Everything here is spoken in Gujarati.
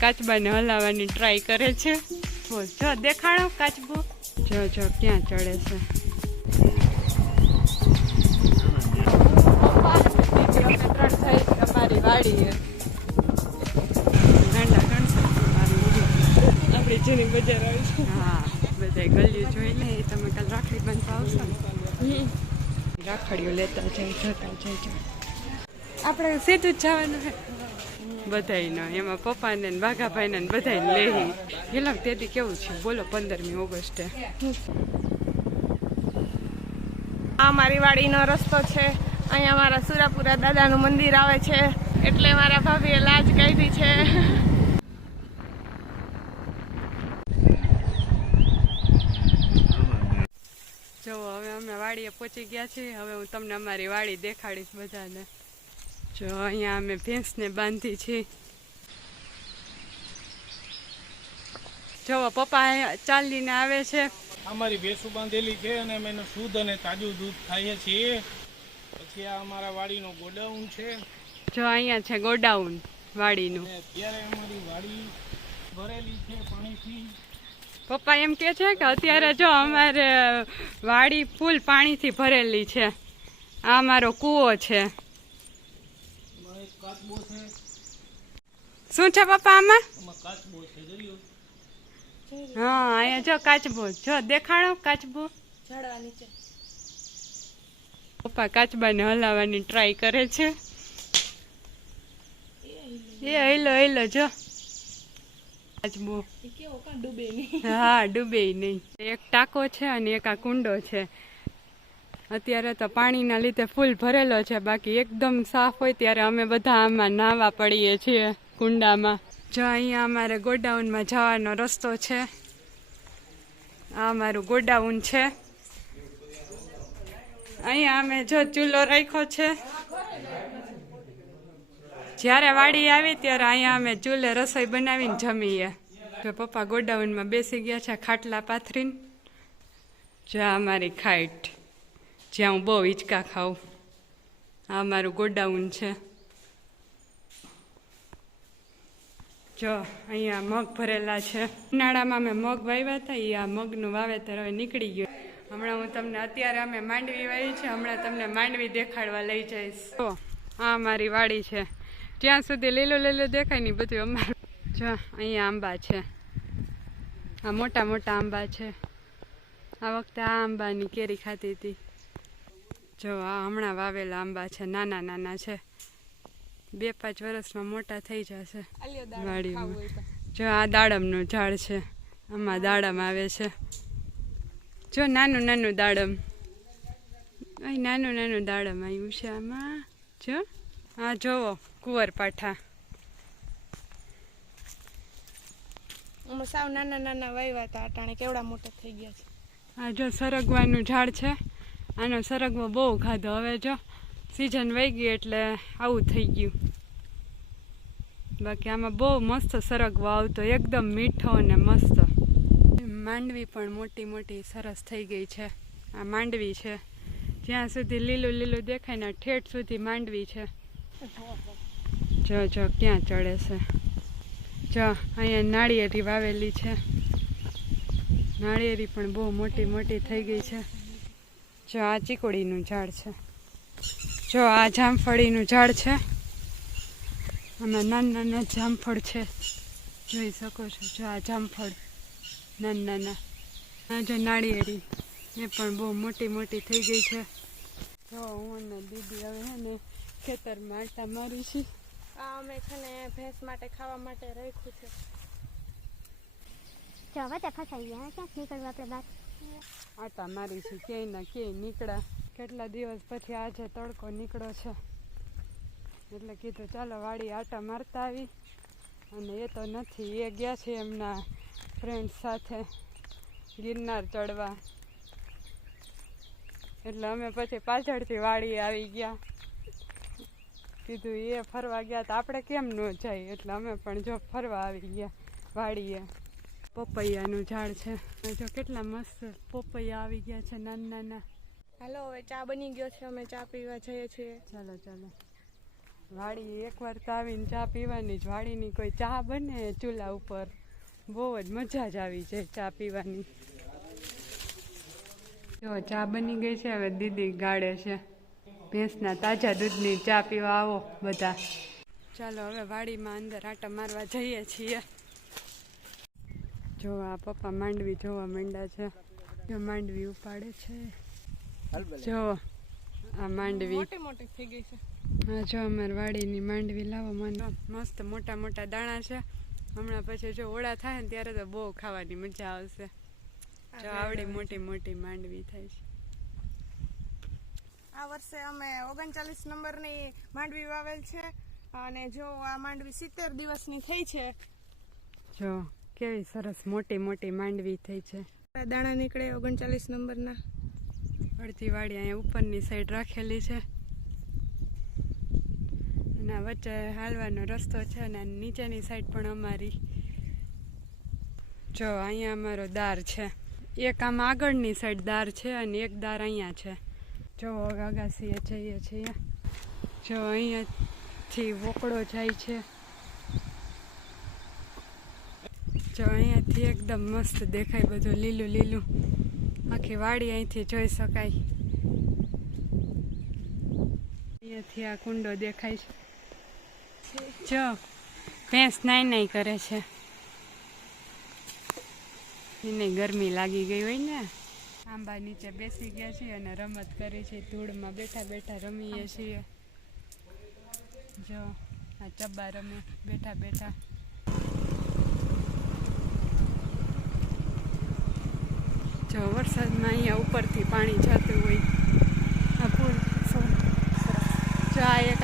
કાચબાને હલાવવાની ટ્રાય કરે છે. જો દેખાડો કાચબો, જો ક્યાં ચડે છે. અમારી વાડી આપણી જૂની બજાર આવી છે. હા, બધા ગલીઓ જોઈ લે. તમે કાલ રાખડી બાંધવા આવશો ને, રાખડીઓ લેતા જાય, જતા જાય. આપણે સીધું જ જવાનું છે બધાયનો. એમાં પપ્પાને ને બાઘાભાઈને ને બધાને લેહી ગેલા. તેથી કેવું છે બોલો, 15મી ઓગસ્ટે. આ મારી વાડીનો રસ્તો છે. અહીંયા મારા સુરાપુરા દાદાનું મંદિર આવે છે, એટલે મારા ભાભીએ લાજ કાઢી છે. જો હવે અમે વાડીએ પહોંચી ગયા છીએ. હવે હું તમને અમારી વાડી દેખાડીશ બધાને. જો અહીંયા અમે ભેંસને બાંધી છીએ. જો પપ્પા ચાલીને આવે છે. અમારી ભેંસું બાંધેલી છે અને અમે એનું શુદ્ધ અને તાજું દૂધ ખાઈએ છીએ. પછી આ અમારા વાડીનો ગોડાઉન છે. જો અહીંયા છે ગોડાઉન વાડીનું. અત્યારે અમારી વાડી ભરેલી છે પાણીથી. પપ્પા એમ કે છે કે અત્યારે જો અમારે વાડી ફૂલ પાણીથી ભરેલી છે. આ અમારો કૂવો છે. શું છે પપ્પા આમાં? હા, અહીંયા જો કાચબો, જો દેખાડો કાચબો. પપ્પા કાચબાને હલાવવાની ટ્રાય કરે છે. એ હેલો જો કાચબો. હા, ડૂબે નહીં. એક ટાંકો છે અને એક આ કુંડો છે. અત્યારે તો પાણીના લીધે ફૂલ ભરેલો છે. બાકી એકદમ સાફ હોય ત્યારે અમે બધા આમાં નાહવા પડીએ છીએ કુંડામાં. જો અહીંયા અમારે ગોડાઉનમાં જવાનો રસ્તો છે. આ અમારું ગોડાઉન છે. અહીંયા અમે જો ચૂલો રાખ્યો છે. જ્યારે વાડી આવી ત્યારે અહીંયા અમે ચૂલે રસોઈ બનાવીને જમીએ. જો પપ્પા ગોડાઉનમાં બેસી ગયા છે ખાટલા પાથરીને. જો અમારી ખાઈટ જ્યાં હું બહુ હિંચકા ખાઉં. આ અમારું ગોડાઉન છે. જો અહીંયા મગ ભરેલા છે. ઉનાળામાં અમે મગ વાવ્યા હતા. એ આ મગનું વાવેતર હવે નીકળી ગયું. હમણાં હું તમને અત્યારે અમે માંડવી વાવી છે. હમણાં તમને માંડવી દેખાડવા લઈ જઈશ. જો આ અમારી વાડી છે. જ્યાં સુધી લીલું દેખાય ને બધું અમારું. જો અહીંયા આંબા છે. આ મોટા મોટા આંબા છે. આ વખતે આ આંબાની કેરી ખાતી હતી. જો આ હમણાં વાવેલા આંબા છે. નાના નાના છે. 2-5 વર્ષમાં મોટા થઈ જશે વાડીમાં. જો આ દાડમનું ઝાડ છે. આમાં દાડમ આવે છે. જો નાનું નાનું દાડમ. અહીં નાનું દાડમ આવ્યું છે આમાં. જો આ જોવો કુંવરપાઠા. સાવ નાના વાવ્યા હતા. અટાણે કેવડા મોટા થઈ ગયા છે. આ જો સરગવાનું ઝાડ છે. આનો સરગવો બહુ ખાધો. હવે જો સિઝન વહી ગઈ એટલે આવું થઈ ગયું. બાકી આમાં બહુ મસ્ત સરગવો આવતો, એકદમ મીઠો અને મસ્ત. માંડવી પણ મોટી મોટી સરસ થઈ ગઈ છે. આ માંડવી છે. જ્યાં સુધી લીલું દેખાય ને ઠેઠ સુધી માંડવી છે. જો ક્યાં ચડે છે. જો અહીંયા નાળિયેરી વાવેલી છે. નાળિયેરી પણ બહુ મોટી થઈ ગઈ છે. જો આ ચીકુડીનું ઝાડ છે. જો આ જામફળીનું ઝાડ છે. આમાં નાના જામફળ છે. જોઈ શકો છો. જો આ જામફળ નાના. આ જો નાળિયેરી એ પણ બહુ મોટી થઈ ગઈ છે. જો હું અને દીદી હવે હે ને ખેતરમાં આટા મારી છે. આ અમે છે ને ભેંસ માટે ખાવા માટે રાખ્યું છે. આટા મારી છે. ક્યાંય નીકળ્યા. કેટલા દિવસ પછી આજે તડકો નીકળ્યો છે એટલે કીધું ચાલો વાડી આટા મારતા આવી. અને એ તો નથી, એ ગયા છે એમના ફ્રેન્ડ સાથે ગિરનાર ચડવા. એટલે અમે પછી પાછળથી વાડીએ આવી ગયા. કીધું એ ફરવા ગયા તો આપણે કેમ ન જાય, એટલે અમે પણ જો ફરવા આવી ગયા વાડીએ. પપૈયાનું ઝાડ છે. જો કેટલા મસ્ત પપૈયા આવી ગયા છે નાના. હાલો હવે ચા બની ગયો છે, અમે ચા પીવા જઈએ છીએ. ચાલો ચાલો. વાડી એકવાર તો આવીને ચા પીવાની જ. વાડીની કોઈ ચા બને ચૂલા ઉપર, બહુ જ મજા જ આવી જાય ચા પીવાની. જો ચા બની ગઈ છે, હવે દીદી ગાળે છે. ભેંસના તાજા દૂધની ચા પીવા આવો બધા. ચાલો હવે વાડીમાં અંદર આટા મારવા જઈએ છીએ. જો આ પપ્પા માંડવી જોવા માંડ્યા છે. જો માંડવી ઉપાડે છે. જો આ માંડવી મોટી મોટી થઈ ગઈ છે. હા જો અમારી વાડીની માંડવી લાવો મને. મસ્ત મોટા મોટા દાણા છે. હમણાં પછી જો ઓળા થાય ને ત્યારે તો બહુ ખાવાની મજા આવશે. જો આવડી મોટી મોટી માંડવી થાય છે. આ વર્ષે અમે 39 નંબરની માંડવી વાવેલ છે અને જો આ માંડવી 70 દિવસની થઈ છે. જો કેવી સરસ મોટી મોટી માંડવી થઈ છે. દાણા નીકળે 39 નંબરના. અડધી વાડી અહીંયા ઉપરની સાઈડ રાખેલી છે અને વચ્ચે હાલવાનો રસ્તો છે અને નીચેની સાઈડ પણ અમારી. જો અહીંયા અમારો દાર છે. એક આમ આગળની સાઈડ દાર છે અને એક દાર અહીંયા છે. જો અગાસીએ જઈએ છીએ. જો અહીંયાથી વોકળો જાય છે. જો અહીંયાથી એકદમ મસ્ત દેખાય બધું લીલું લીલું. આખી વાડી અહીંથી જોઈ શકાય. અહીંયાથી આ કુંડો દેખાય છે. જો ભેંસ નાઈ નાઈ કરે છે. એને ગરમી લાગી ગઈ હોય ને. આંબા નીચે બેસી ગયા છીએ અને રમત કરી છે. ધૂળમાં બેઠા બેઠા રમીએ છીએ. જો આ ચબ્બા રમે બેઠા બેઠા. જો વરસાદમાં અહીંયા ઉપરથી પાણી જતું હોય. આ પુલ જો આ એક